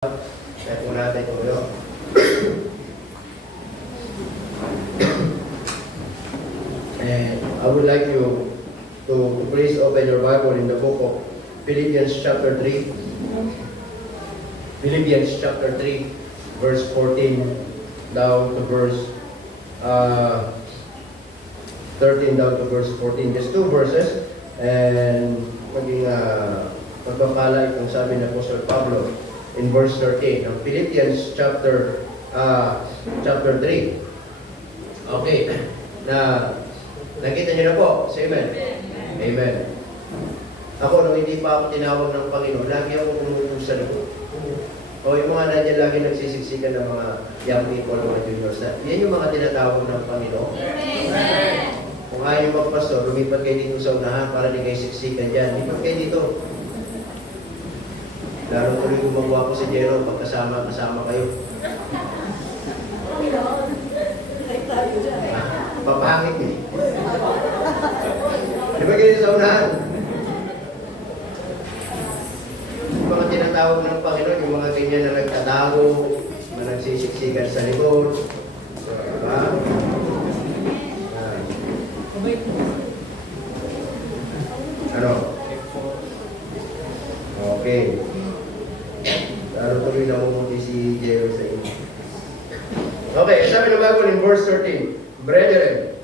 Kaya po natin ito ngayon. And I would like you to please open your Bible in the book of Philippians chapter 3. Philippians chapter 3, verse 14 down to verse 13 down to verse 14. Just two verses. And maging pagpapala itong sabi ng Apostle Pablo in verse 13 of Philippians chapter 3. Okay. Nakita niyo na po. Say amen. Amen. Ako, nung hindi pa ako tinawag ng Panginoon, lagi ako pumupusan ako. O yung mga nandiyan lagi nagsisiksikan ng mga young people, mga juniors na, yan yung mga tinatawag ng Panginoon. Amen. Kung ayaw magpastor, lumipat kayo dito sa unahan para di kayo siksikan dyan. Lipat kayo dito. Lalo tuloy gumagawa ko si Jero pagkasama kayo. Papangit eh. Di ba kayo sa unahan? Yung mga tinatawag ng Panginoon, yung mga ganyan na nagtatago, na nagsisiksikan sa likod. Diba? Ano? Okay. Lalo tuloy na umuti si Jero sa inyo. Okay, sabi ng Bible in verse 13, Brethren,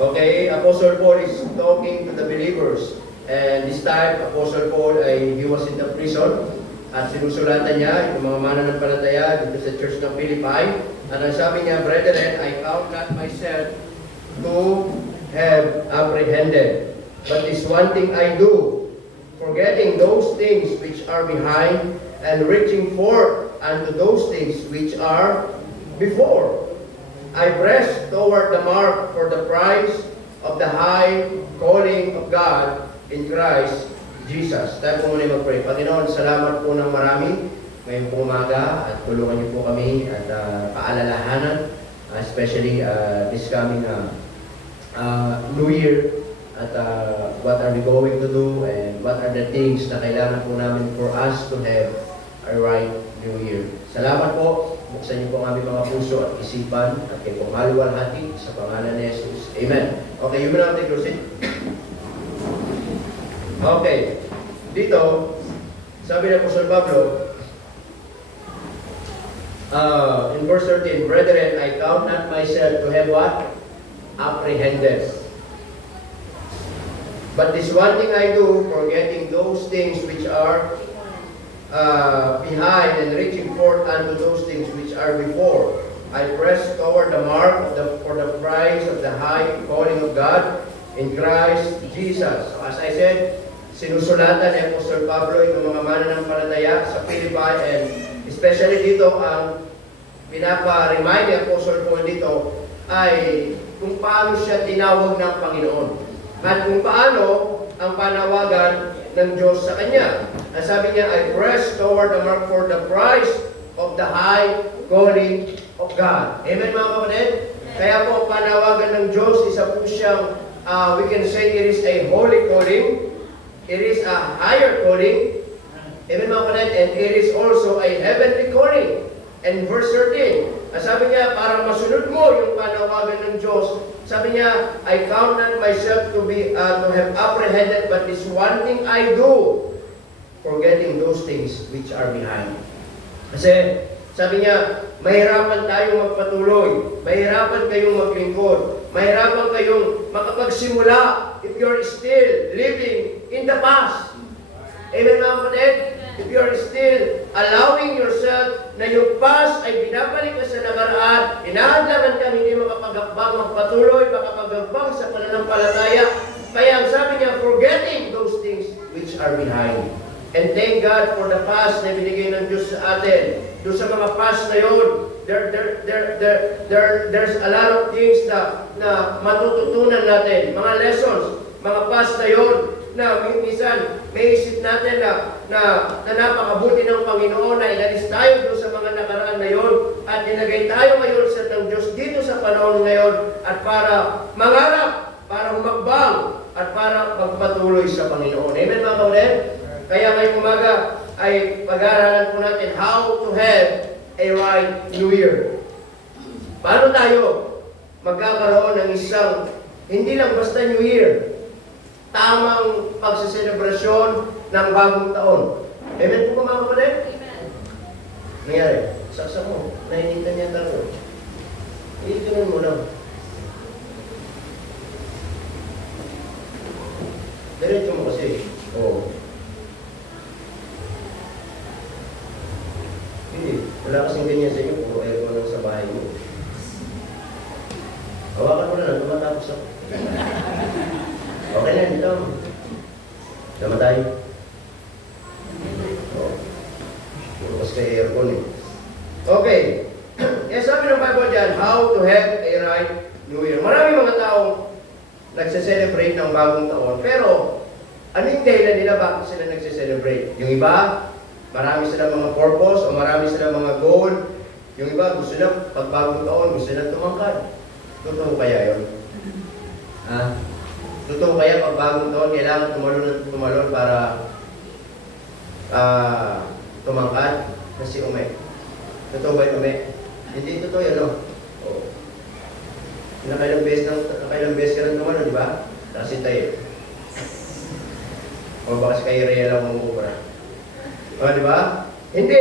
okay, Apostle Paul is talking to the believers. And this time, Apostle Paul, he was in the prison. At sinusulatan niya yung mga mananampalataya dito sa church ng Philippi. At ang sabi niya, Brethren, I count not myself to have apprehended. But this one thing I do, forgetting those things which are behind, and reaching forth unto those things which are before. I press toward the mark for the prize of the high calling of God in Christ Jesus. Tayo po muna mag-pray. Panginoon, salamat po ng marami ngayong umaga at tulungan niyo po kami at paalalahanan, especially this coming New Year. At what are we going to do and what are the things na kailangan po namin for us to have a right New Year. Salamat po. Buksan niyo po ang aming mga puso at isipan at kayo po maluwalhati sa pangalan ni Jesus. Amen. Okay, you may now take your seat. Okay. Dito, sabi ng Apostle Pablo, in verse 13, Brethren, I count not myself to have what? Apprehended. But this one thing I do, forgetting those things which are behind and reaching forth unto those things which are before, I press toward the mark for the prize of the high calling of God in Christ Jesus. So as I said, sinusulatan ni Apostle Pablo itong mga mananampalataya sa Philippi, and especially dito ang pinapa-remind ni Apostle Paul dito ay kung paano siya tinawag ng Panginoon. At kung paano ang panawagan ng Diyos sa kanya. Ang sabi niya, I press toward the mark for the prize of the high calling of God. Amen mga kapatid? Kaya po ang panawagan ng Diyos, isa po siyang, we can say it is a holy calling. It is a higher calling. Amen mga kapatid? And it is also a heavenly calling. And verse 13, sabi niya, para masunod mo yung panawagan ng Diyos, sabi niya, I count not myself to have apprehended, but this one thing I do, forgetting those things which are behind. Kasi, sabi niya, mahirapan tayong magpatuloy, mahirapan kayong maglingkod, mahirapan kayong makapagsimula if you're still living in the past. Amen mga kapatid? If you're still allowing yourself na yung past ay binabalik ka sa nakaraan, inaadlangan ka hindi makapagakbang, magpatuloy, makapagakbang sa pananampalataya. Kaya ang sabi niya, forgetting those things which are behind. And thank God for the past na binigay ng Diyos sa atin. Doon sa mga past na yun, there's a lot of things na matututunan natin. Mga lessons, mga past na yun, na minsan may isip natin na napakabuti ng Panginoon na inalis tayo doon sa mga nakaraan na yon at inagay tayo ngayon sa ng Diyos dito sa panahon ngayon at para mangarap, para humagbang at para magpatuloy sa Panginoon. Amen mga kapatid? Kaya ngayong umaga, ay pag-aaralan po natin how to have a right New Year. Paano tayo magkakaroon ng isang, hindi lang basta New Year, tamang pagsaselebrasyon ng bagong taon. Amen po ba mga kapatid? Amen. Nangyari, saksa mo, nainitan niya tayo. Itunan mo lang. Diretso mo kasi. Oo. Hindi. Wala kasing ganyan sa inyo. Puro aircon lang sa bahay mo. Hawakan mo na lang. Tumatapos ako. Okay na. Dito. Namatay. Oo. Puro kasi kay aircon eh. Okay. Eh sabi ng Bible dyan, how to have a right New Year. Marami mga taong nagse-celebrate ng bagong taon. Pero, ano yung dahilan nila bakit sila nagse-celebrate? Yung iba, marami silang mga purpose o marami silang mga goal. Yung iba, gusto na, pag bagong taon, gusto na tumangkad. Totoo kaya yun? Ha? Totoo kaya pag bagong taon, kailangan tumalon para tumangkad? Kasi ume. Totoo ba yung ume? Hindi totoo yun, no? Oo. Nakailang beses ka nang tumalon, di ba? Kasi tayo. O baka si kay Rhea lang umubra. O, di ba? Hindi.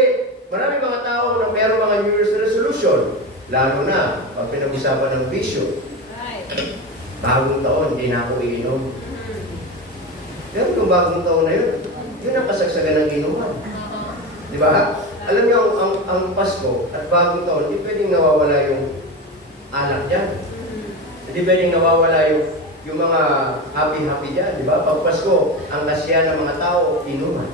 Marami mga tao na mayroong mga New Year's resolution. Lalo na, pag pinag-usapan ng bisyo. Right. Bagong taon, hindi na ako iinom. Pero yung bagong taon na yun, yun ang kasagsagan ng inuman. Di ba? Alam niyo, ang Pasko at bagong taon, hindi pwedeng nawawala yung alak dyan. Hindi pwedeng nawawala yung mga happy-happy dyan, di ba? Pag Pasko, ang kasiyahan ng mga tao, inuman.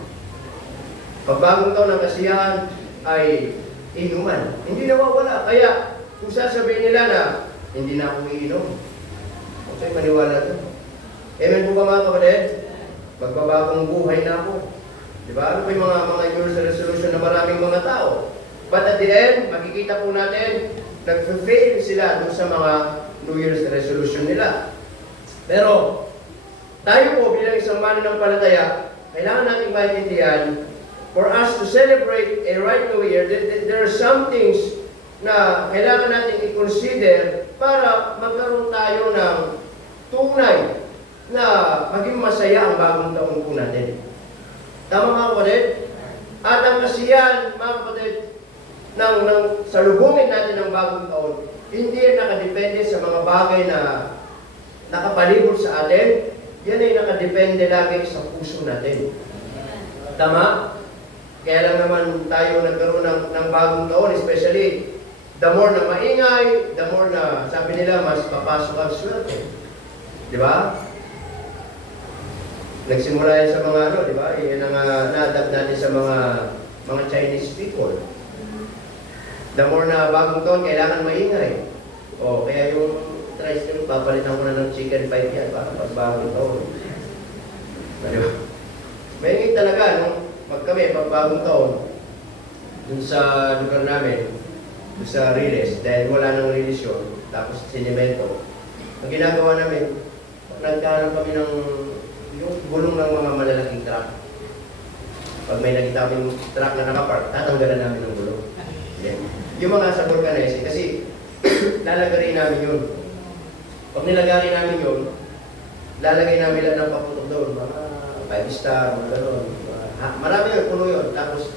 Pag bagong taon, ang kasiyahan ay inuman. Hindi nawawala. Kaya, kung sasabihin nila na, hindi na ako iinom. Huwag kayo maniwala doon. Amen po ba mga kapatid? Magbabagong buhay na ako. Di ba? Ano po yung mga New Year's resolution na maraming mga tao? But at the end, makikita po natin, nag-fail sila dun sa mga New Year's resolution nila. Pero, tayo po bilang isang mananampalataya, kailangan nating maintindihan, for us to celebrate a right New Year, there are some things na kailangan nating i-consider para magkaroon tayo ng tunay na maging masaya ang bagong taon po natin. Tama mga kapatid? At ang kasiyahan, mga kapatid, ng salubungin natin ng bagong taon, hindi yan nakadepende sa mga bagay na nakapalibot sa atin. Yan ay nakadepende lagi sa puso natin. Tama? Kaya lang naman tayo nagkaroon ng bagong taon, especially the more na maingay, the more na, sabi nila, mas papasok ang swerte. Di ba? Nagsimula yan sa mga ano, di ba? Yan ang na-adapt natin sa mga Chinese people. The more na bagong taon, kailangan maingay. O, kaya yung tricycle, papalitan ko na ng chicken pipe yan para pag bagong taon. Di ba? Maingay talaga, no? Kami, pag bagong taon, dun sa lugar namin, dun sa Riles, dahil wala nang relisyon, tapos sinimento, ang ginagawa namin, nagkaroon kami ng yung gulong ng mga malalaking truck. Pag may nakita kami yung truck na nakapark, tatanggalan namin ng gulong. Yeah. Yung mga sa vulcanizing, kasi lalagarin namin yun. Pag nilagarin namin yun, lalagay namin lang ng paputok doon, mga 5-star, mga gano'n. Marami yun, puno yun. Tapos,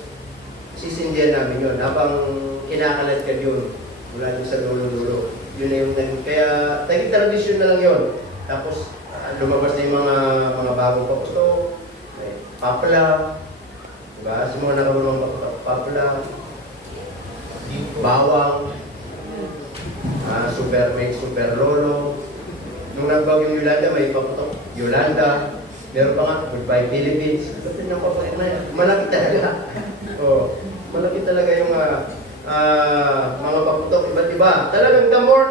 sisindihan namin yun. Habang kinakalat ka yun, mula yun sa dulo-dulo. Yun na yung, kaya, taging tradisyon na lang yun. Tapos, lumabas na yung mga bagong papusto, papla, diba? Sa mga nakalulong papla, bawang, super lolo. Nung nagbago yung Yolanda, may paputok. Yolanda, meron pa nga, Goodbye Philippines. Malaki talaga. Oh, malaki talaga yung mga paputok, iba't iba. Talagang the more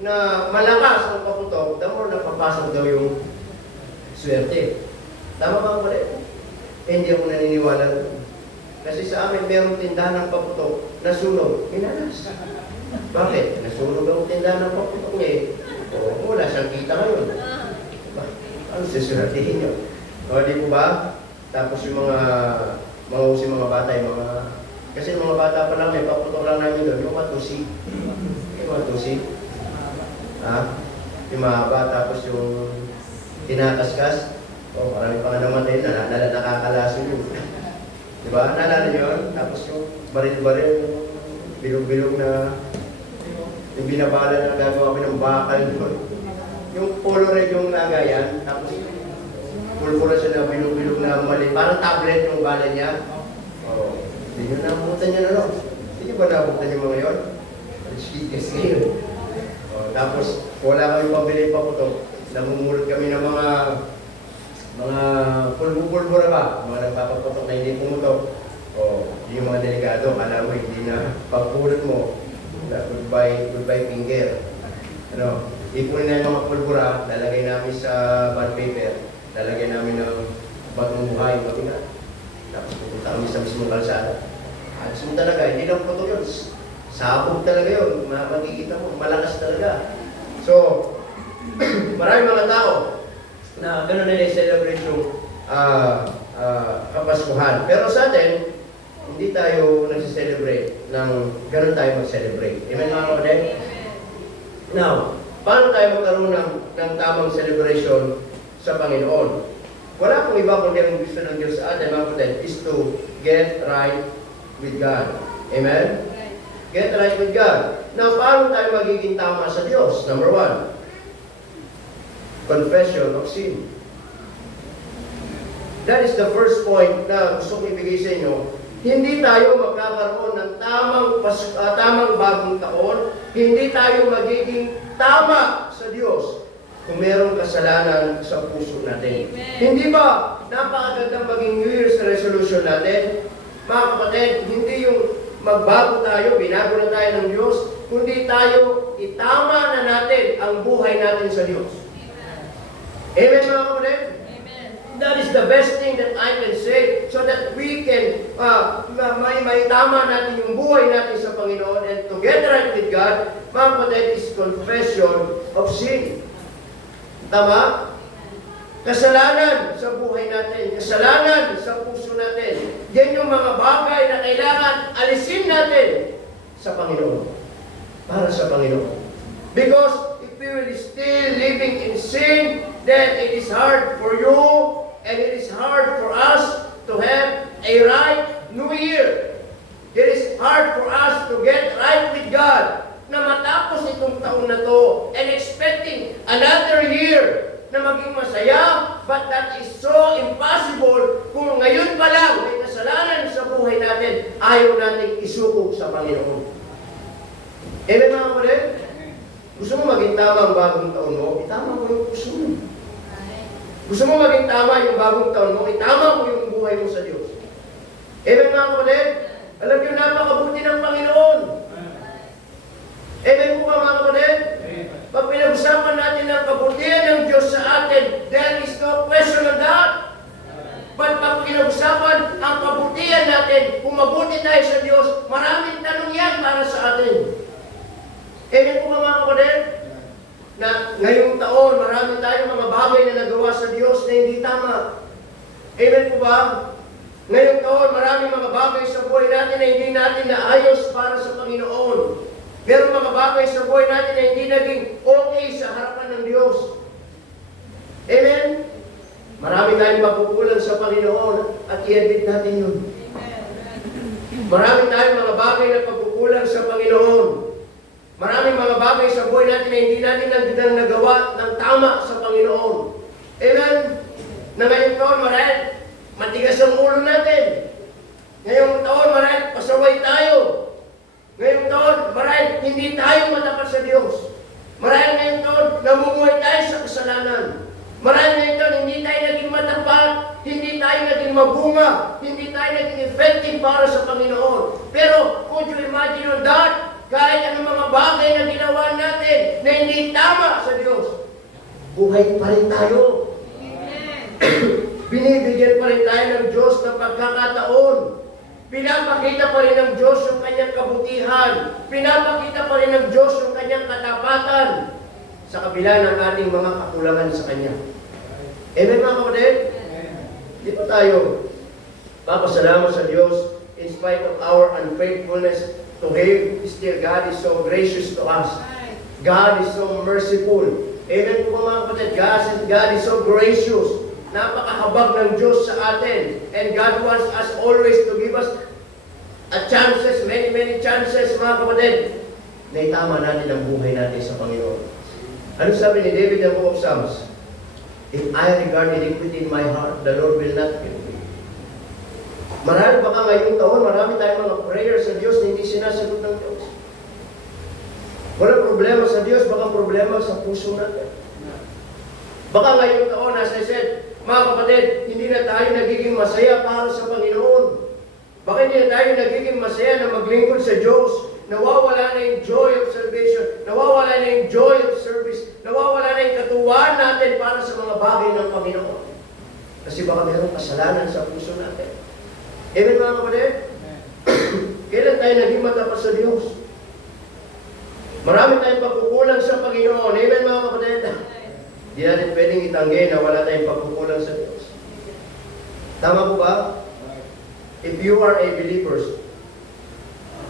na malakas ang paputok, the more na papasok daw yung swerte. Tama ba pala? Hindi ako naniniwala. Kasi sa amin, merong tindahan ng paputok na sunog, minalas. Bakit? Nasunog ang tindahan ng paputok niya eh. O, wala siyang kita ngayon. Diba? Ano sisuratihin nyo? O, di po ba? Tapos yung mga Mga mga bata, yung mga... Kasi mga bata pa lang, may paputok lang namin doon, yung matusi. Yung matusi. Ha? Yung mahaba, tapos yung tinakaskas. O, marami pa nga namatay na, nakakalaso yun. Diba? Naalala nyo yun? Tapos yung baril-baril, bilog-bilog na yung binabala na gagawa kami ng bakal doon. Yung polo red yung lagayan, tapos pulpura siya na bilog-bilog na mali. Parang tablet yung bala niya. O, hindi nyo nabutan niya na, no? Hindi nyo ba nabutan yung mga yun? Sige yun. Tapos, wala kami pambili pa po ito. Namumulot kami ng mga pulbura ba? Mga nagpapaputok na hindi pumutok. O, yung mga delikado, kala mo hindi na pagpulot mo. Goodbye finger. Ano, ipunin na yung mga pulbura, lalagay namin sa bond paper, lalagay namin ng batong buhay, mabigat. Tapos pupunta kami sa mismong kalsada. At sum talaga, hindi lang putok yun. Sabog talaga yun. Makikita mo, malakas talaga. So, maraming mga tao na gano'n na i-celebrate yung Kapaskuhan. Pero sa atin, hindi tayo nag-celebrate ng gano'n tayo mag-celebrate. Amen mga kapatid? Now, paano tayo magkaroon ng tamang celebration sa Panginoon? Wala pong iba kundi ang gusto ng Diyos sa atin mga kapatid is to get right with God. Amen? Get right with God. Now, paano tayo magiging tama sa Diyos? Number 1, confession of sin. That is the first point na gusto kong ibigay sa inyo. Hindi tayo magkakaroon ng tamang bagong taon. Hindi tayo magiging tama sa Diyos kung mayroong kasalanan sa puso natin. Amen. Hindi ba napakagandang maging New Year's resolution natin? Mga kapatid, hindi yung magbago tayo, binago na tayo ng Diyos, kundi tayo itama na natin ang buhay natin sa Diyos. Amen mga kapatid? Amen. That is the best thing that I can say so that we can maitama natin yung buhay natin sa Panginoon, and to get right with God, mga kapatid, is confession of sin. Tama? Kasalanan sa buhay natin, kasalanan sa puso natin. Yan yung mga bagay na kailangan alisin natin sa Panginoon. Para sa Panginoon. Because if we will still living in sin, then it is hard for you and it is hard for us to have a right New Year. It is hard for us to get right with God na matapos itong taon na to and expecting another year na maging masaya, but that is so impossible kung ngayon pa lang may kasalanan sa buhay natin, ayaw nating isuko sa Panginoon. Amen mga kapatid? Gusto mo maging tama ang bagong taon mo, itama mo yung puso mo. Gusto mo maging tama yung bagong taon mo, itama mo yung buhay mo sa Diyos. Amen mga kapatid? Alam niyo, napakabuti ng Panginoon. Amen po ba mga kapatid? Pag pinag-usapan natin ang kabutihan ng Diyos sa atin, there is no question on that. But pag pinag-usapan ang kabutihan natin, kung mabuti tayo sa Diyos, maraming tanong yan para sa atin. Amen po mga kapatid? Na ngayong taon, marami tayong mga bagay na nagawa sa Diyos na hindi tama. Amen po ba? Ngayong taon, maraming mga bagay sa buhay natin na hindi natin naayos para sa Panginoon. Pero mga bagay sa buhay natin na hindi naging okay sa harapan ng Diyos. Amen? Marami tayong mapupulan sa Panginoon at i-edit natin yun. Marami tayong mga bagay na pagpupulan sa Panginoon. Maraming mga bagay sa buhay natin na hindi natin nagawa ng tama sa Panginoon. Amen? Na ngayong taon, marahil matigas ang ulo natin. Ngayong taon, marahil pasaway tayo. Ngayong taon, marahil hindi tayo matapat sa Diyos. Marahil ngayong taon, namumuhay tayo sa kasalanan. Marahil ngayong taon, hindi tayo naging matapat, hindi tayo naging mabunga, hindi tayo naging effective para sa Panginoon. Pero, could you imagine on that? Kahit anong mga bagay na ginawa natin na hindi tama sa Diyos, buhay pa rin tayo. Binibigyan pa rin tayo ng Diyos ng pagkakataon. Pinapakita pa rin ng Diyos yung kanyang kabutihan. Pinapakita pa rin ng Diyos yung kanyang katapatan sa kabila ng ating mga kakulangan sa Kanya. Amen mga kapatid? Di ba tayo Papasalamat sa Diyos, in spite of our unfaithfulness to Him, still God is so gracious to us. God is so merciful. Amen po mga kapatid, God is so gracious. Napakahabag ng Diyos sa atin. And God wants us always to give us chances, many chances mga kapatid, na itama natin ang buhay natin sa Panginoon. Ano sabi ni David in the book of Psalms? If I regard iniquity in my heart, the Lord will not hear me. Marami baka ngayong taon, marami tayong mga prayers sa Diyos na hindi sinasagot ng Diyos. Walang problema sa Diyos, baka problema sa puso natin. Baka ngayong taon, as I said, mga kapatid, hindi na tayo nagiging masaya para sa Panginoon. Baka hindi na tayo nagiging masaya na maglingkod sa Diyos. Nawawala na yung joy of salvation. Nawawala na yung joy of service. Nawawala na yung katuwaan natin para sa mga bagay ng Panginoon. Kasi baka mayroong kasalanan sa puso natin. Amen mga kapatid? Kailan tayo naging matapat sa Diyos? Marami tayong pagkukulang sa Panginoon. Amen mga kapatid? Hindi natin pwedeng itanggi na wala tayong pagkukulang sa Diyos. Tama po ba? If you are a believer,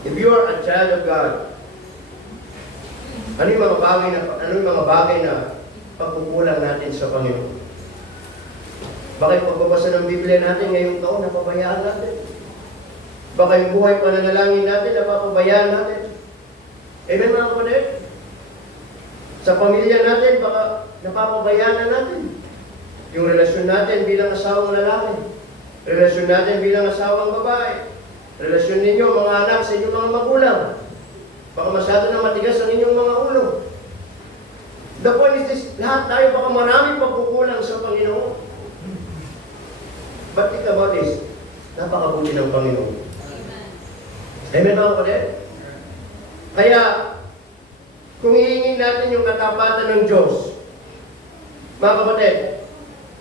if you are a child of God, ano yung mga bagay na pagkukulang natin sa Panginoon? Baka yung pagbabasa ng Biblia natin ngayong taon, napabayaan natin. Baka yung buhay pananalangin natin, napapabayaan natin. Amen mga kapatid? Sa pamilya natin, baka napapabayaan na natin. Yung relasyon natin bilang asawang lalaki. Relasyon natin bilang asawang babae. Relasyon ninyo, mga anak, sa inyong mga magulang. Baka masyado na matigas ang inyong mga ulo. The point is this, lahat tayo baka maraming pagkukulang sa Panginoon. But think about this, napakabuti ng Panginoon. Amen mga kapatid? Kaya, kung hihingin natin yung katapatan ng Diyos, mga kapatid,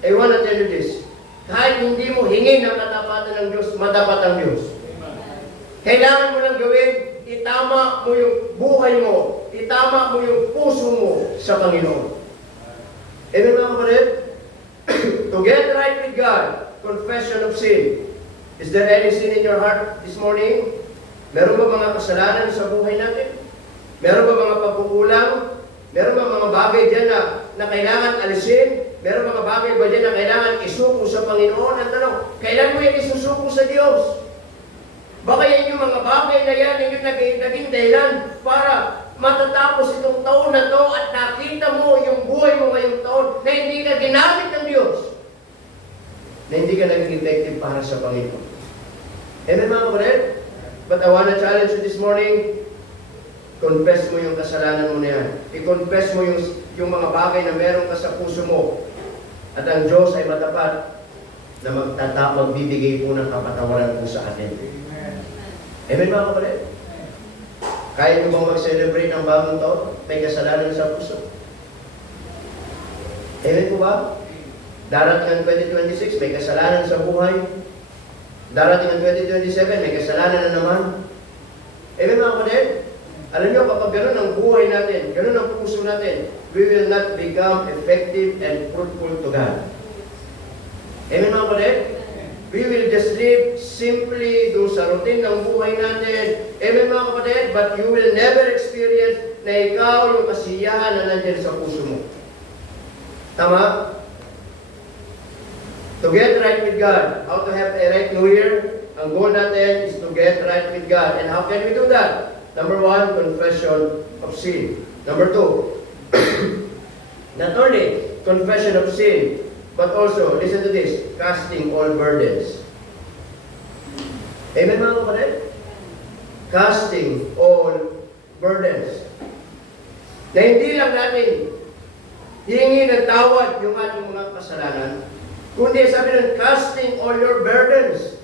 I wanna tell you this, kahit hindi mo hingin ang katapatan ng Diyos, matapat ang Diyos. Kailangan mo lang gawin, itama mo yung buhay mo, itama mo yung puso mo sa Panginoon. Amen mga kapatid? To get right with God, confession of sin. Is there any sin in your heart this morning? Meron ba mga kasalanan sa buhay natin? Meron ba mga pagkukulang? Meron ba mga bagay dyan na kailangan alisin? Meron mga bagay ba dyan na kailangan isuko sa Panginoon? Ang tanong, kailan mo yan isusuko sa Diyos? Baka yan yung mga bagay na yan yung naging dahilan para matatapos itong taon na to at nakita mo yung buhay mo ngayong taon na hindi ka ginamit ng Diyos. Na hindi ka naging effective para sa Panginoon. Amen mga kapatid? But I want to challenge you this morning, confess mo yung kasalanan mo na yan. I-confess mo yung mga bagay na meron ka sa puso mo. At ang Diyos ay matapat na magbibigay po ng kapatawaran po sa atin. Amen mga kapatid? Kaya nyo bang mag-celebrate ng bagong taon? May kasalanan sa puso. Amen po ba? Darating ang 2026, may kasalanan sa buhay. Darating ang 2027, may kasalanan na naman. Amen mga kapatid? Alam nyo, kapag gano'n ang buhay natin, gano'n ang puso natin, we will not become effective and fruitful to God. Amen mga kapatid? We will just live simply doon sa routine ng buhay natin. Amen mga kapatid? But you will never experience na ikaw yung kasiyahan na nandiyan sa puso mo. Tama? To get right with God, how to have a right New Year, ang goal natin is to get right with God. And how can we do that? Number one, confession of sin. Number two, not only confession of sin, but also, listen to this, casting all burdens. Amen mga kapatid? Casting all burdens. Na hindi lang natin hihingi ng tawad yung ating mga kasalanan, kundi sabi ng casting all your burdens.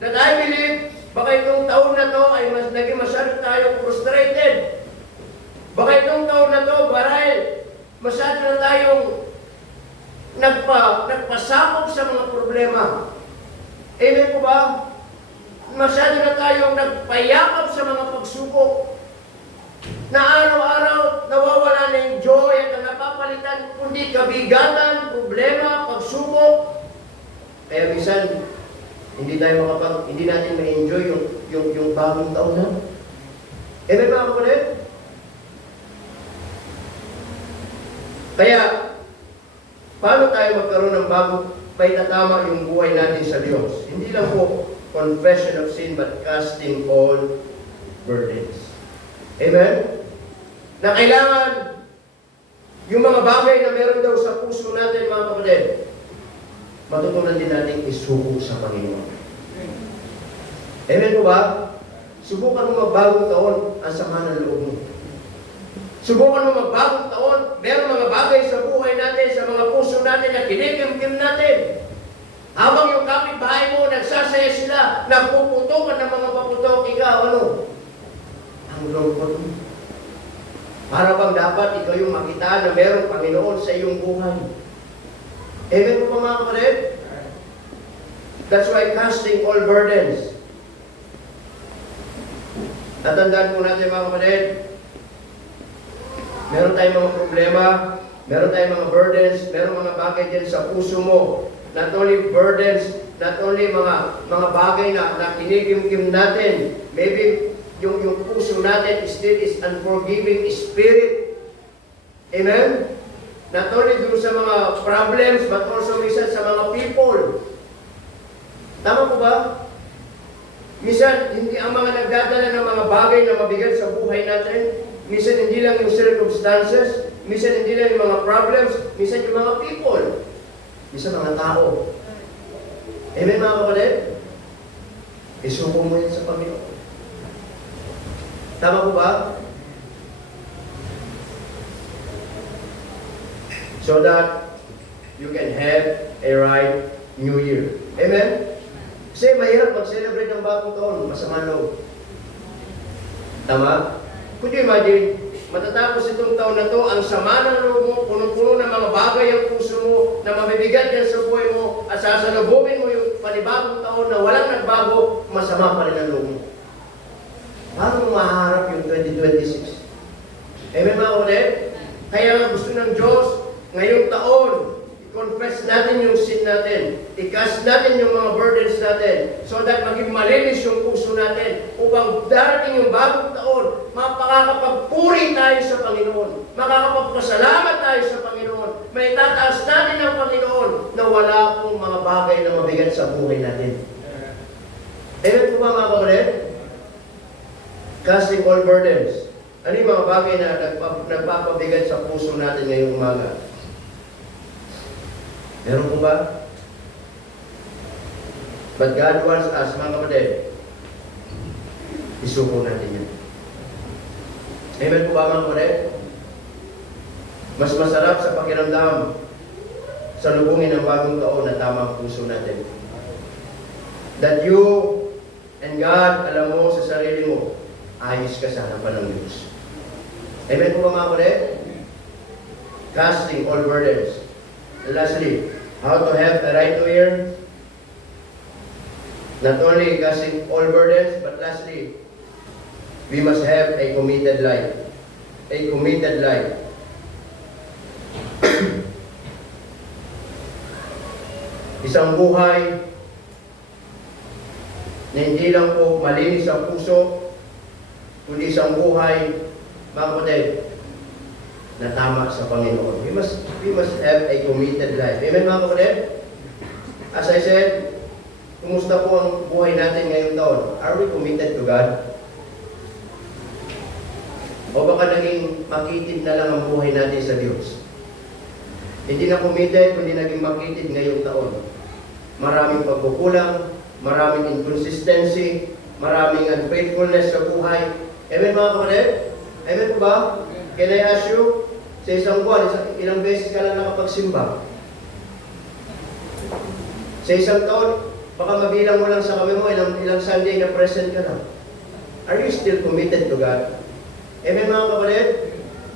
That I believe, baka itong taon na to ay naging masyado tayo frustrated. Baka itong taon na to, marahil masyado na tayong nagpasakop sa mga problema. Amen po ba? Masyado na tayong nagpayakap sa mga pagsubok. Na araw-araw nawawala na yung joy at ang napapalitan kundi kabigatan, problema, pagsubok. Kaya minsan, hindi natin ma-enjoy yung bagong taon na. Amen mga kapatid? Kaya, paano tayo magkaroon ng bagong paitatama yung buhay natin sa Diyos? Hindi lang po confession of sin, but casting all burdens. Amen? Na kailangan yung mga bagay na meron daw sa puso natin, mga kapatid, matutunan din natin isuko sa Panginoon. Amen po ba? Subukan mo magbagong taon ang sama ng loob mo. Subukan mo magbagong taon, meron mga bagay sa buhay natin, sa mga puso natin na kinikimkim natin. Habang yung kapitbahay mo, nagsasaya sila, nagpuputukan ng mga paputok, ikaw, ano? Ang lungkot mo. Para bang dapat ikaw yung makita na merong Panginoon sa iyong buhay. Amen po mga kapatid? That's why casting all burdens. Natandaan po natin mga kapatid, meron tayong mga problema, meron tayong mga burdens, meron mga bagay din sa puso mo. Not only burdens, not only mga bagay na kinikimkim natin. Maybe yung puso natin still is unforgiving spirit. Amen? Not only dun sa mga problems, but also minsan sa mga people. Tama po ba? Minsan, hindi ang mga nagdadala ng mga bagay na mabigat sa buhay natin. Minsan, hindi lang yung circumstances. Minsan, hindi lang yung mga problems. Minsan, yung mga people. Minsan, mga tao. Amen, mga kapatid? Isuko mo yan sa Panginoon. Tama po ba? So that you can have a right New Year. Amen? Kasi mahirap mag-celebrate ng bagong taon, masama loob. Tama? Could you imagine, matatapos itong taon na to, ang sama ng loob mo, punong-puno ng mga bagay ang puso mo, na mabibigat yan sa buhay mo, at sasalubungin mo yung panibagong taon na walang nagbago, masama pa rin ang loob mo. Paano mo maharap yung 2026? Amen mga kapatid? Kaya nga gusto ng Diyos, ngayong taon, i-confess natin yung sin natin. I-cast natin yung mga burdens natin so that maging malinis yung puso natin upang darating yung bagong taon, makakapagpuri tayo sa Panginoon. Makakapagpasalamat tayo sa Panginoon. May tataas natin ang Panginoon na wala pong mga bagay na mabigat sa buhay natin. Amen po ba mga kapatid? Casting all burdens. Ano yung mga bagay na nagpapabigat sa puso natin ngayong umaga? Meron po ba? But God wants us, mga kapatid, isuko natin yan. Amen po ba mga kapatid? Mas masarap sa pakiramdam sa lubungin ng bagong taon na tama ang puso natin. That you and God, alam mo sa sarili mo, ayos ka sa harapan ng Diyos. Amen po ba mga kapatid? Casting all burdens. And lastly, how to have the right New Year? Not only casting all burdens, but lastly, we must have a committed life. A committed life. Isang buhay na hindi lang po malinis ang puso, kundi isang buhay, mga kapatid, na tama sa Panginoon. We must have a committed life. Amen mga kapatid? As I said, kumusta po ang buhay natin ngayong taon? Are we committed to God? O baka naging makitid na lang ang buhay natin sa Diyos? Hindi na committed, kundi naging makitid ngayong taon. Maraming pagkukulang, maraming inconsistency, maraming unfaithfulness sa buhay. Amen mga kapatid? Amen po ba? Can I ask you, sa isang buwan, ilang beses ka lang nakapagsimba? Sa isang taon, baka mabilang mo lang sa kami mo, ilang Sunday na present ka na. Are you still committed to God? Amen mga kapatid?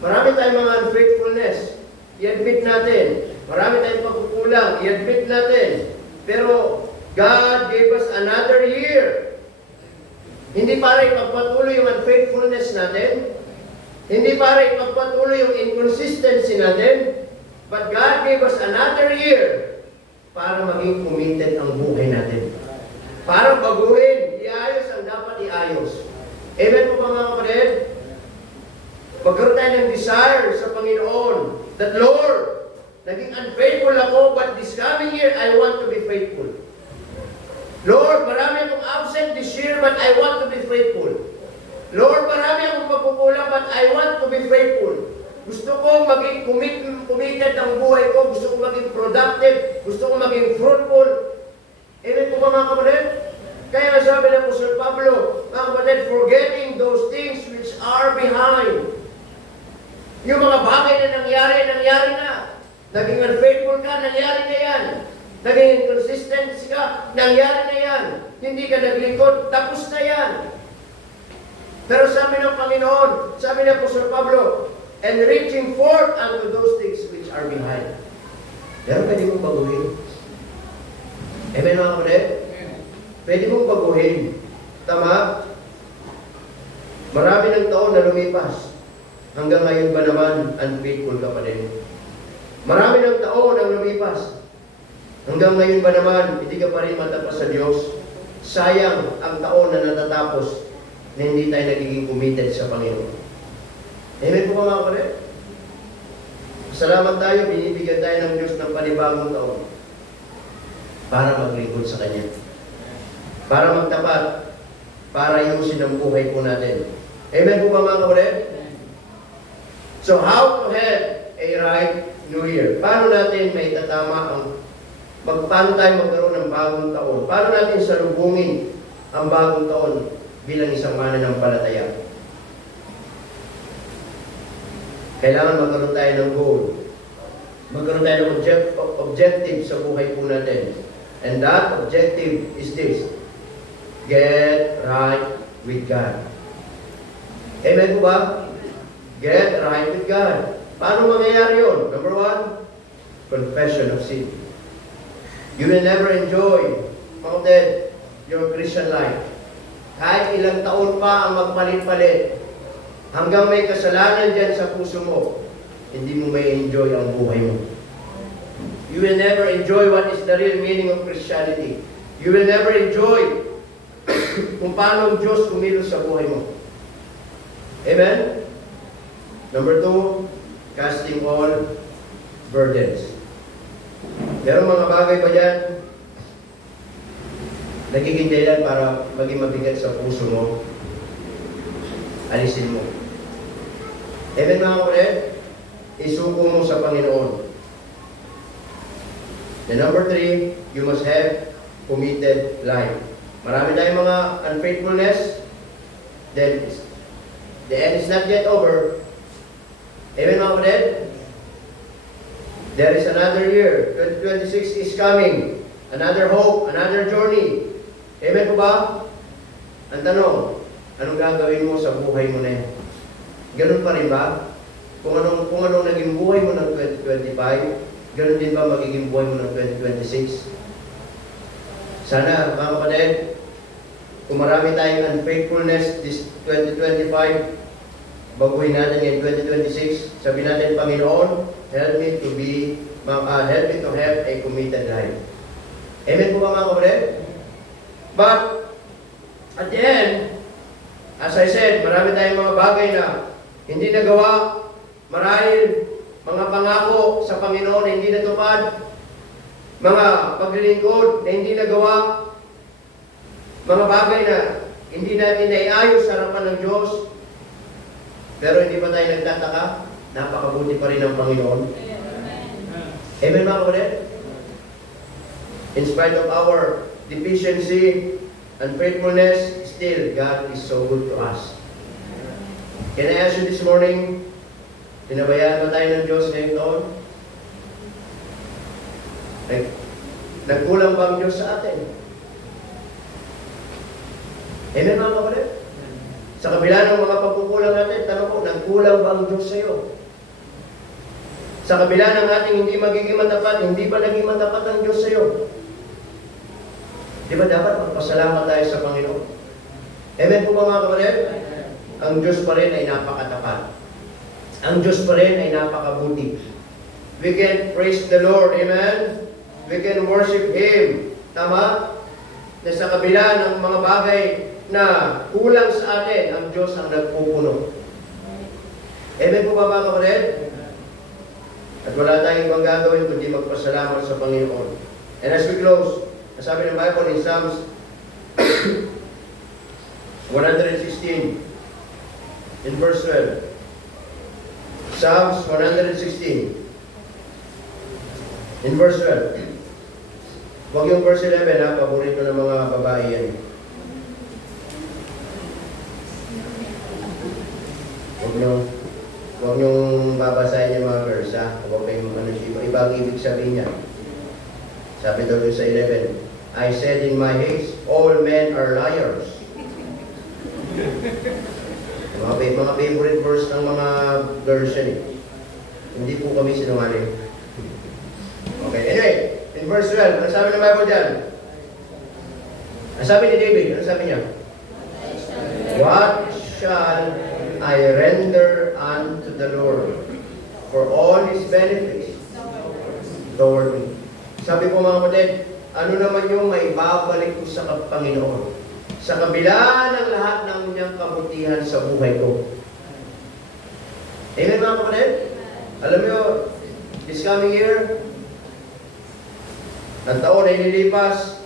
Marami tayong mga unfaithfulness. I-admit natin. Marami tayong pagkukulang. I-admit natin. Pero God gave us another year. Hindi para ipagpatuloy yung unfaithfulness natin. Hindi para ipagpatuloy yung inconsistency natin. But God gave us another year para maging committed ang buhay natin. Para baguhin, iayos ang dapat iayos. Amen po ba mga kapatid? Magkaroon tayo ng desire sa Panginoon that, Lord, naging unfaithful ako, but this coming year, I want to be faithful. Lord, marami akong absent this year, but I want to be faithful. Lord, marami akong pagkukulang, but I want to be faithful. Gusto ko maging committed ang buhay ko. Gusto ko maging productive. Gusto ko maging fruitful. Amen po ba mga kapatid? Kaya sabi ng Apostol Pablo, mga kapatid, forgetting those things which are behind. Yung mga bagay na nangyari na. Naging unfaithful ka, nangyari na yan. Naging inconsistent ka, nangyari na yan. Hindi ka naglingkod, tapos na yan. Pero sabi ng Panginoon, sabi ng Apostol Pablo, and reaching forth unto those things which are behind. Pero pwede mong baguhin. Amen mga kapatid? Pwede mong baguhin. Tama? Marami ng taon na lumipas. Hanggang ngayon ba naman, unfaithful ka pa din? Marami ng taon ang lumipas. Hanggang ngayon ba naman, hindi ka pa rin matapas sa Diyos? Sayang ang taon na natatapos na hindi tayo nagiging committed sa Panginoon. Amen po mga kapatid? Salamat tayo, binibigyan tayo ng Diyos ng panibagong taon para maglingkod sa Kanya. Para magtapat, para ayusin ang buhay po natin. Amen po ba mga kapatid? So how to have a right New Year? Paano natin may tatama ang paano tayo magkaroon ng bagong taon? Paano natin salubungin ang bagong taon bilang isang mananampalataya? Kailangan magkaroon tayo ng goal. Magkaroon tayo ng objective sa buhay po natin. And that objective is this: get right with God. Amen po ba? Get right with God. Paano mangyayari yun? Number 1, confession of sin. You will never enjoy, your Christian life. Kahit ilang taon pa ang magpalit-palit, hanggang may kasalanan dyan sa puso mo, hindi mo may enjoy ang buhay mo. You will never enjoy what is the real meaning of Christianity. You will never enjoy kung paano ang Diyos kumilos sa buhay mo. Amen? Number 2, casting all burdens. Merong mga bagay ba dyan nagiging dahilan para maging mabigat sa puso mo? Alisin mo. Amen mga kapatid? Isuko mo sa Panginoon. And number 3, you must have committed life. Marami tayong mga unfaithfulness, then the end is not yet over. Amen mga kapatid? There is another year. 2026 is coming. Another hope, another journey. Amen po ba? Ang tanong, anong gagawin mo sa buhay mo na yan? Ganun pa rin ba? Kung anong naging buhay mo ng 2025, ganun din ba magiging buhay mo ng 2026? Sana, mga kapatid, kung marami tayong unfaithfulness this 2025, baguhin natin yung 2026. Sabi natin, Panginoon, help me to have a committed life. Amen po ba mga kapatid? But, at the end, as I said, marami tayong mga bagay na hindi nagawa, marahil mga pangako sa Panginoon na hindi natupad, mga paglilingkod na hindi nagawa, mga bagay na hindi natin naiayos sa harapan ng Diyos, pero hindi pa tayo nagtataka, napakabuti pa rin ng Panginoon. Amen mga kapatid? In spite of our deficiency and faithfulness, still, God is so good to us. Can I ask you this morning, pinabayaan ba tayo ng Diyos ngayong taon? Nagkulang ba ang Diyos sa atin? Amen mga kapatid? Sa kabila ng mga pagkukulang natin, tanong ko, nagkulang ba ang Diyos sa iyo? Sa kabila ng ating hindi magiging matapat, hindi ba naging matapat ang Diyos sa iyo? Di ba dapat magpasalamat tayo sa Panginoon? Amen po ba mga kapatid? Ang Diyos pa rin ay napakatapat. Ang Diyos pa rin ay napakabuti. We can praise the Lord, amen? We can worship Him. Tama? na sa kabila ng mga bagay na kulang sa atin, ang Diyos ang nagpupuno. Amen po ba mga kapatid? At wala tayong ibang gagawin kundi magpasalamat sa Panginoon. And as we close, sabi ng Bible in Psalms 116 in verse 12. Psalms 116 in verse 12. Huwag yung verse 11 ha, paborito ng mga babae yan. Huwag niyong babasahin yung mga verse ha. Huwag kayong iba ang ibig sabihin niya. Sabi daw sa 11, I said in my haste, all men are liars. Mga favorite verse ng mga girls yan eh. Hindi po kami sinungaling. Okay, anyway, in verse 12, ano sabi ng Bible dyan? Ano sabi ni David? Ano sabi niya? What shall I render unto the Lord for all His benefits toward me? Sabi ko mga kapatid, ano naman yung maibabalik ko sa Panginoon? Sa kabila ng lahat ng niyang kabutihan sa buhay ko. Amen mga kapatid? Alam niyo, this coming year, ang taon ay nilipas,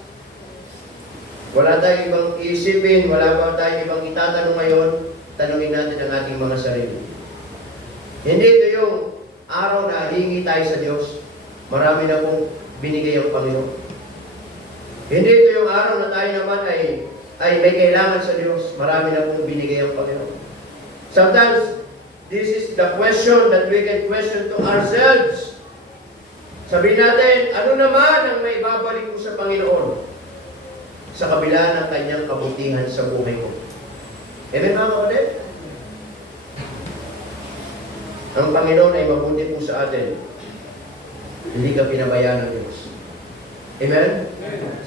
wala tayong ibang isipin, wala pa tayong ibang itatanong ngayon, tanungin natin ang ating mga sarili. Hindi ito yung araw na hingi tayo sa Diyos. Marami na pong binigay ang Panginoon. Hindi ito yung araw na tayo naman ay may kailangan sa Diyos. Marami na pong binigay ang Panginoon. Sometimes, this is the question that we can question to ourselves. Sabihin natin, ano naman ang may babalik ko sa Panginoon sa kabila ng kanyang kabutihan sa buhay ko? Amen mga kapatid? Ang Panginoon ay mabuti po sa atin. Hindi ka pinabayaan ng Diyos. Amen?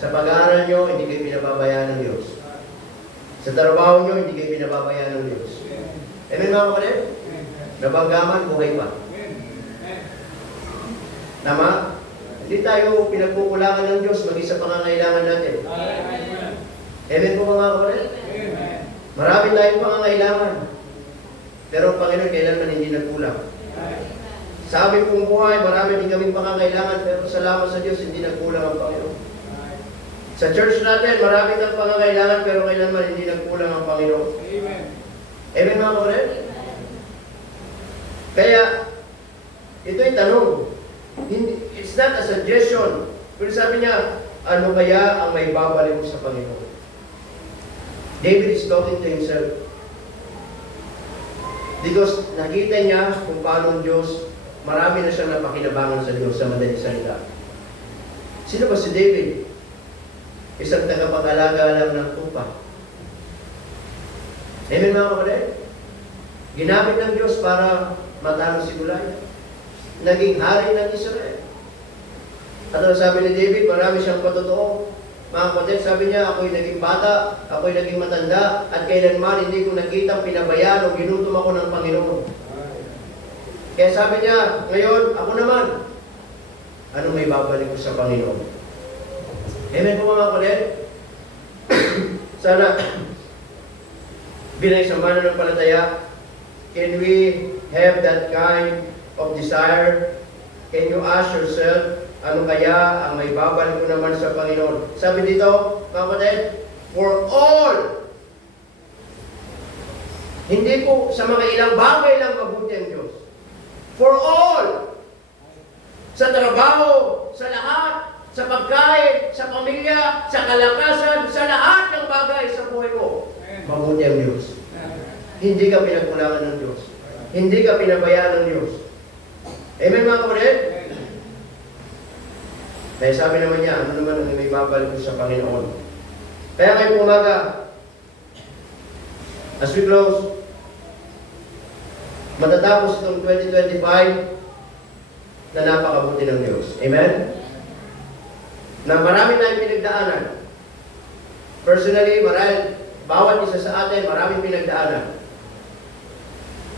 Sa pag-aaral nyo, hindi kayo pinababayaan ng Diyos. Sa trabaho nyo, hindi kayo pinababayaan ng Diyos. Amen mga kapatid? Nabanggaman, buhay pa. Tama? Hindi tayo pinagkukulangan ng Diyos maging sa pangangailangan natin. Amen po mga kapatid? Marami tayong pangangailangan. Pero ang Panginoon kailanman hindi nagkulang. Sa aming pong buhay, marami din kaming pangangailangan, pero salamat sa Diyos, hindi nagkulang ang Panginoon. Sa church natin, marami tayong pangangailangan, pero kailanman hindi nagkulang ang Panginoon. Amen. Amen mga kapatid? Kaya, ito'y tanong. It's not a suggestion. Pero sabi niya, ano kaya ang may babalik mo sa Panginoon? David is talking to himself. Because nakita niya kung paano Diyos, marami na siyang napakinabangan sa Diyos sa madaling salita. Sino ba si David? Isang tagapag-alaga lang ng tupa. Amen mga kapatid? Ginamit ng Diyos para matalo si Goliath. Naging hari ng Israel. At ano sabi ni David, marami siyang patotoo. Mga kapatid, sabi niya, ako'y naging bata, ako'y naging matanda, at kailanman hindi ko nakitang pinabayaan o ginutom ako ng Panginoon. Kaya sabi niya, ngayon, ako naman, ano may babalik ko sa Panginoon? Amen po mga kapatid? Sana, bilang isang mananampalataya, can we have that kind of desire? Can you ask yourself, ano kaya ang may babalik ko naman sa Panginoon? Sabi dito, mga kapatid, for all. Hindi po sa mga ilang bagay lang mabuti ang Diyos. For all. Sa trabaho, sa lahat, sa pagkain, sa pamilya, sa kalakasan, sa lahat ng bagay sa buhay ko, mabuti ang Diyos. Hindi ka pinagkulangan ng Diyos. Hindi ka pinabayaan ng Diyos. Amen mga kapatid? Kaya sabi naman niya, ano naman ang may babalik ko sa Panginoon? Kaya ngayong umaga, as we close, matatapos itong 2025 na napakabuti ng Diyos. Amen? Na marami tayong pinagdaanan. Personally, bawat isa sa atin, maraming pinagdaanan.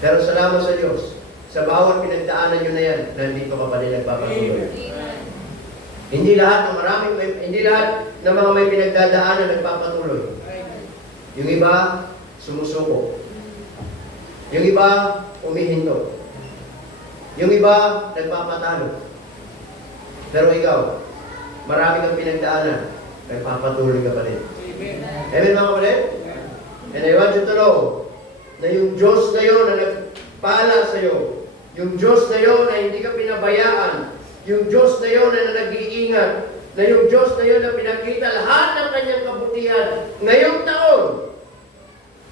Pero salamat sa Diyos, sa bawat pinagdaanan nyo na yan, nandito ka pa rin nagpapatuloy. Hindi lahat ng mga may pinagdadaanan nagpapatuloy. Yung iba, sumusuko. Yung iba, umihinto. Yung iba, nagpapatalo. Pero ikaw, marami kang pinagdaanan, nagpapatuloy ka pa rin. Amen mga kapatid? And I want you to know na yung Diyos na yun na nagpala sa iyo, yung Diyos na yun na hindi ka pinabayaan, yung Diyos na yun na nag-iingat, na yung Diyos na yun na pinakita lahat ng kanyang kabutihan ngayong taon,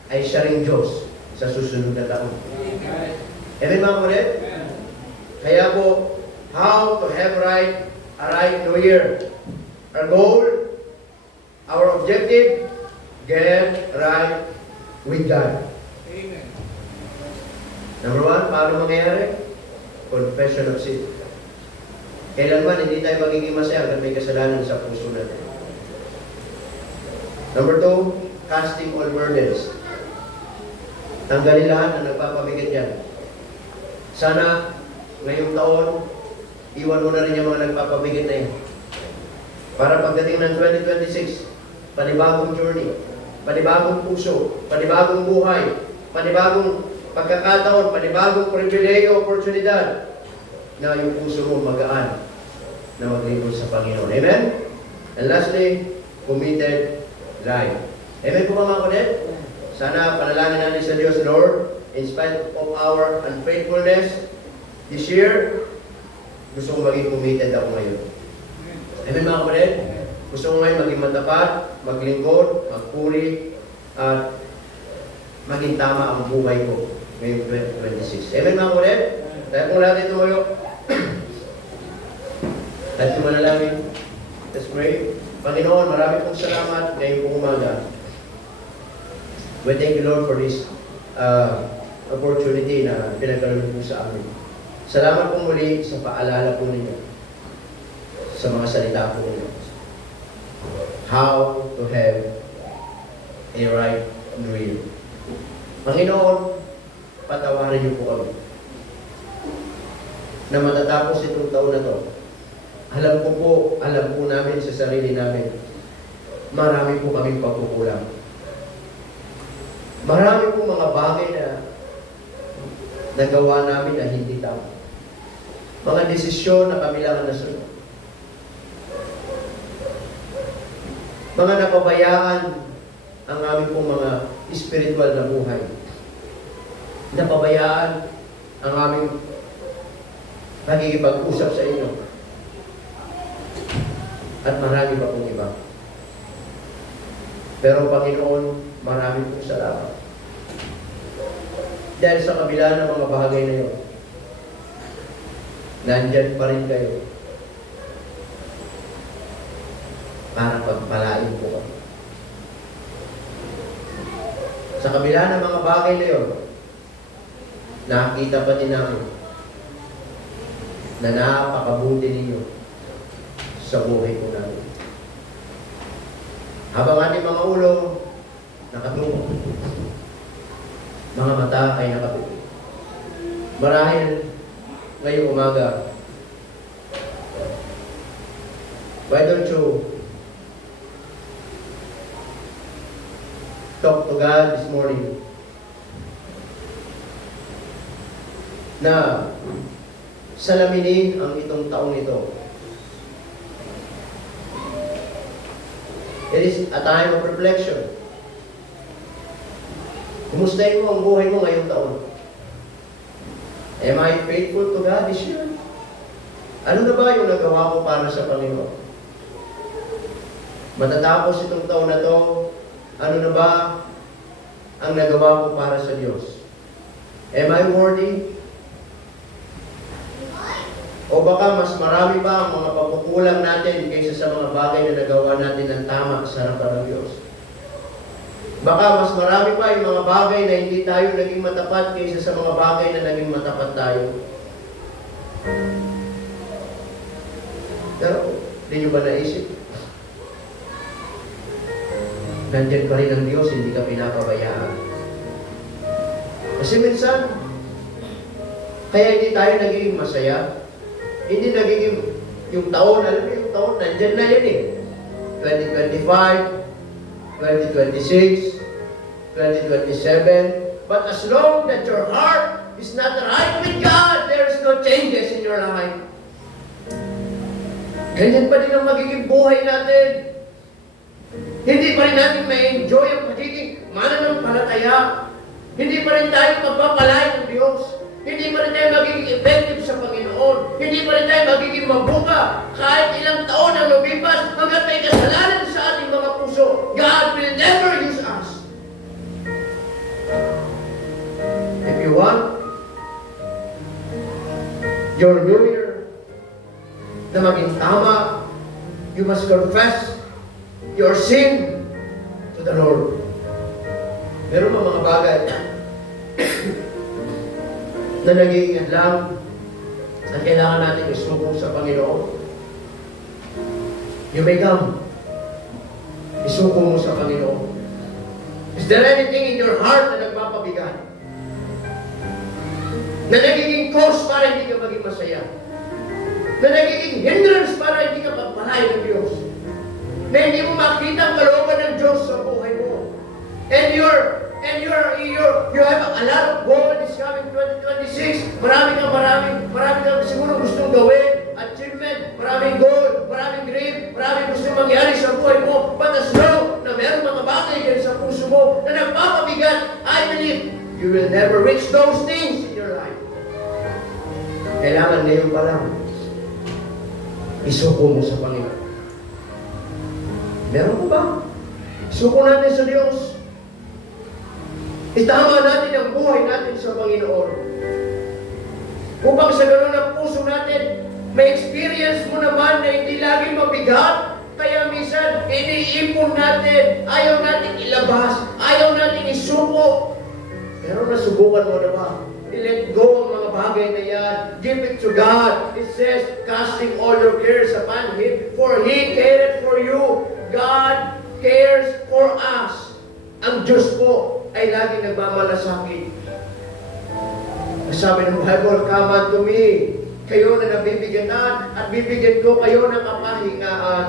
ay siya ring Diyos sa susunod na taon. Amen mga kapatid? Kaya po, how to have a right New Year. Our goal, our objective, get right with God. Amen. Number one, paano mangyayari? Confession of sin. Kailanman hindi tayo magiging masaya hanggang may kasalanan sa puso natin. Number two, casting all burdens. Tanggalin lahat na nagpapabigat yan. Sana ngayong taon, iwan mo na rin yung mga nagpapabigat na yan. Para pagdating ng 2026, panibagong journey, panibagong puso, panibagong buhay, panibagong pagkakataon, panibagong pribileyo, oportunidad, na yung puso mo magaan na maglingkod sa Panginoon. Amen? And lastly, committed life. Amen po mga kapatid? Sana panalangin natin sa Diyos, Lord, in spite of our unfaithfulness this year, gusto kong maging committed ako ngayon. Amen mga kapatid? Gusto ko ngayon maging matapat, maglingkod, magpuri, at maging tama ang buhay ko ngayong 2026. Amen mga kapatid? Dahil kung lahat ito tumayo, at yung manalangin, let's pray. Panginoon, marami pong salamat ngayong pong umaga. We thank you, Lord, for this opportunity na pinagkaroon po sa amin. Salamat po muli sa paalala po ninyo, sa mga salita po ninyo. How to have a right New Year. Panginoon, patawarin niyo po kami na matatapos itong taon na to. Alam po namin sa sarili namin, marami po kaming pagkukulang. Marami po mga bagay na nagawa namin na hindi tama. Mga desisyon na kami lang nasunod. Mga napabayaan ang aming pong mga spiritual na buhay. Napabayaan ang aming nagkikipag-usap sa inyo. At marami pa pong iba. Pero Panginoon, marami pong salamat. Dahil sa kabila ng mga bagay na yun, nandyan pa rin kayo para pagpalain po kami. Sa kabila ng mga bagay na yun, nakita pa din namin na napakabuti ninyo sa buhay ko namin. Habang ating mga ulo nakatungo, mga mata ay nakatuloy. Marahil ngayong umaga, why don't you talk to God this morning na salaminin ang itong taong ito. It is a time of reflection. Kumustahin mo ang buhay mo ngayong taon? Am I faithful to God this year? Ano na ba yung nagawa ko para sa Panginoon? Matatapos itong taon na to, ano na ba ang nagawa ko para sa Diyos? Am I worthy? O baka mas marami pa ang mga pagkukulang natin kaysa sa mga bagay na nagawa natin ng tama sa harapan ng Diyos. Baka mas marami pa yung mga bagay na hindi tayo naging matapat kaysa sa mga bagay na naging matapat tayo. Pero, hindi nyo ba naisip? Nandiyan pa rin ang Diyos, hindi ka pinapabayaan. Kasi minsan, kaya hindi tayo nagiging masaya, hindi nagiging yung taon, alam mo yung yung taon, nandyan na yun eh. 2025, 2026, 2027. But as long that your heart is not right with God, there is no changes in your life. Ganyan pa rin ang magiging buhay natin. Hindi pa rin natin ma-enjoy ang pagiging mananampalataya. Hindi pa rin tayo magpapalay ng Diyos. Hindi pa rin tayo magiging effective sa Panginoon. Hindi pa rin tayo magiging mabuka. Kahit ilang taon ang lumipas, hanggat may kasalanan sa ating mga puso, God will never use us. If you want your New Year na maging tama, you must confess your sin to the Lord. Meron ba mga bagay na nag-iingat lang na kailangan natin isuko sa Panginoon? You may come. Isuko mo sa Panginoon. Is there anything in your heart na nagpapabigat? Na nagiging cause para hindi ka maging masaya? Na nagiging hindrance para hindi ka pagpalay ng Diyos? Na hindi mo makita ang kalooban ng Diyos sa buhay mo? And you have a lot of goal this coming 2026. Marami kang siguro gustong gawin, achievement, maraming goal, maraming dream, maraming gustong mangyari sa buhay mo. But as long na meron mga bagay dyan sa puso mo na nagpapabigat, I believe you will never reach those things in your life. Kailangan ngayon pa lang, isuko mo sa Panginoon. Meron mo ba? Isuko natin sa Diyos. Itama natin ang buhay natin sa Panginoon. Upang sa ganun ang puso natin, may experience mo naman na hindi laging mabigat. Kaya minsan, iniipon natin, ayaw natin ilabas, ayaw natin isuko. Pero nasubukan mo na ba? I-let go ang mga bagay na yan. Give it to God. It says, casting all your cares upon Him, for He cared for you. God cares for us. Ang Diyos po ay lagi nagmamalasakit. Sabi ng Bible, come unto me, kayo na nabibigatan, at bibigyan ko kayo ng kapahingaan.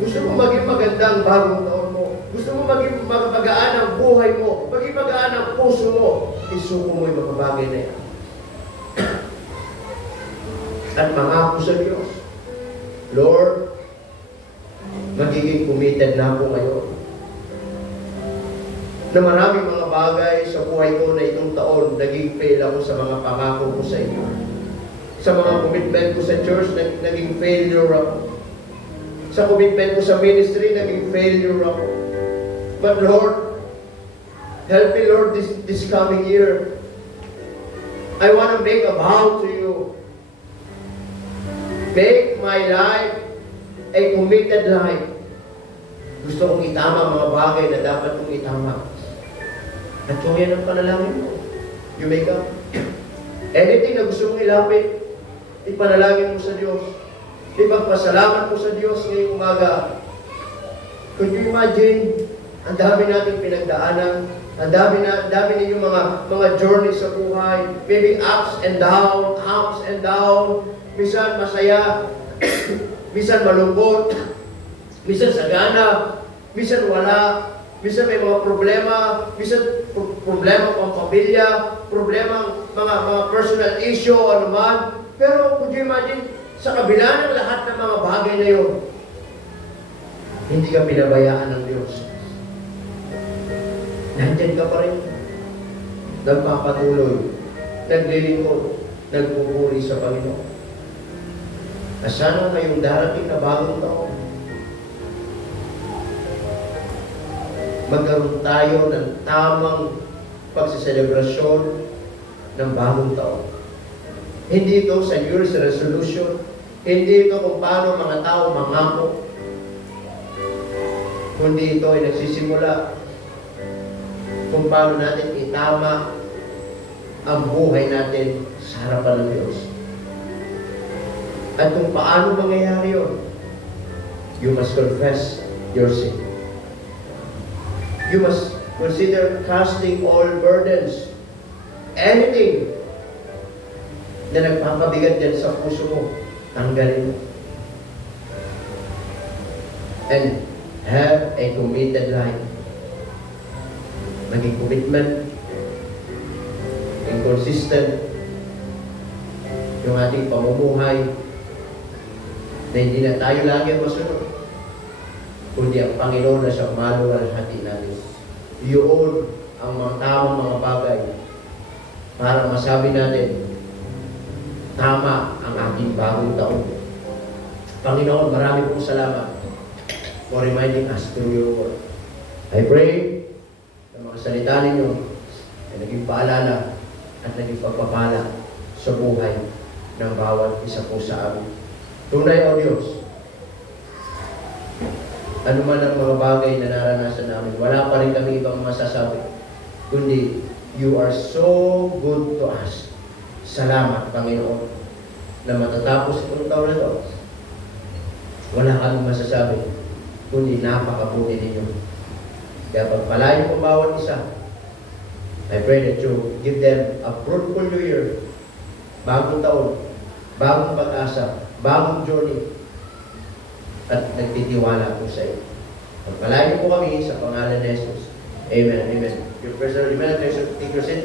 Gusto mo maging magandang bagong taon mo? Gusto mo maging magaan ang buhay mo? Maging magaan ang puso mo? Isuko mo yung mga bagay na yan. At mangako sa Diyos, Lord, magiging committed na ako ngayon. Na maraming mga bagay sa buhay ko na itong taon, naging fail ako sa mga pangako ko sa inyo. Sa mga commitment ko sa church, naging failure ako. Sa commitment ko sa ministry, naging failure ako. But Lord, help me Lord this coming year. I want to make a vow to you. Make my life a committed life. Gusto kong itama mga bagay na dapat kong itama. At kung yan ang panalangin mo, you may come. Anything na gusto mong ilapit, ipanalangin mo sa Diyos. Ipagpasalamat mo sa Diyos ngayong umaga. Could you imagine, ang dami nating pinagdaanan, ang dami ninyong mga journey sa buhay, maybe ups and down, minsan masaya, minsan malungkot, minsan sagana, minsan wala, minsan may mga problema, minsan problema pang pamilya, problema mga personal issue, ano man. Pero could you imagine, sa kabila ng lahat ng mga bagay na yun, hindi ka pinabayaan ng Diyos. Nandiyan ka pa rin. Nagpapatuloy, naglilingkod, nagpupuri sa Panginoon. At sana ngayong darating na bagong taon, magkaroon tayo ng tamang pagsiselebrasyon ng bagong taon. Hindi ito sa New Year's resolution, hindi ito kung paano mga tao mangako, kundi ito ay nagsisimula kung paano natin itama ang buhay natin sa harapan ng Diyos. At kung paano mangyayari yun, you must confess your sin. You must consider casting all burdens. Anything na nagpapabigat dyan sa puso mo, tanggalin mo. and have a committed life. Maging commitment, maging consistent, yung ating pamumuhay, na hindi na tayo lagi ang masunod, kundi ang Panginoon na siya maluwalhati natin. Iyon ang mga tamang mga bagay para masabi natin, tama ang ating bagong taon. Panginoon, marami pong salamat for reminding us through your word. I pray na mga salita ninyo ay naging paalala at naging pagpapala sa buhay ng bawat isa po sa amin. Tunay, O Diyos, ano man ang mga bagay na naranasan namin, wala pa rin kami ibang masasabi, kundi you are so good to us. Salamat, Panginoon, na matatapos itong taon na ito. Wala kami masasabi, kundi napakabuti ninyo. Kaya pagpalain po bawat isa, I pray that you give them a fruitful new year, bagong taon, bagong pag-asa, bagong journey, at nagtitiwala po sa iyo. Pagpalain po kami sa pangalan ni Jesus. Amen. Amen. Your personal, take your seat.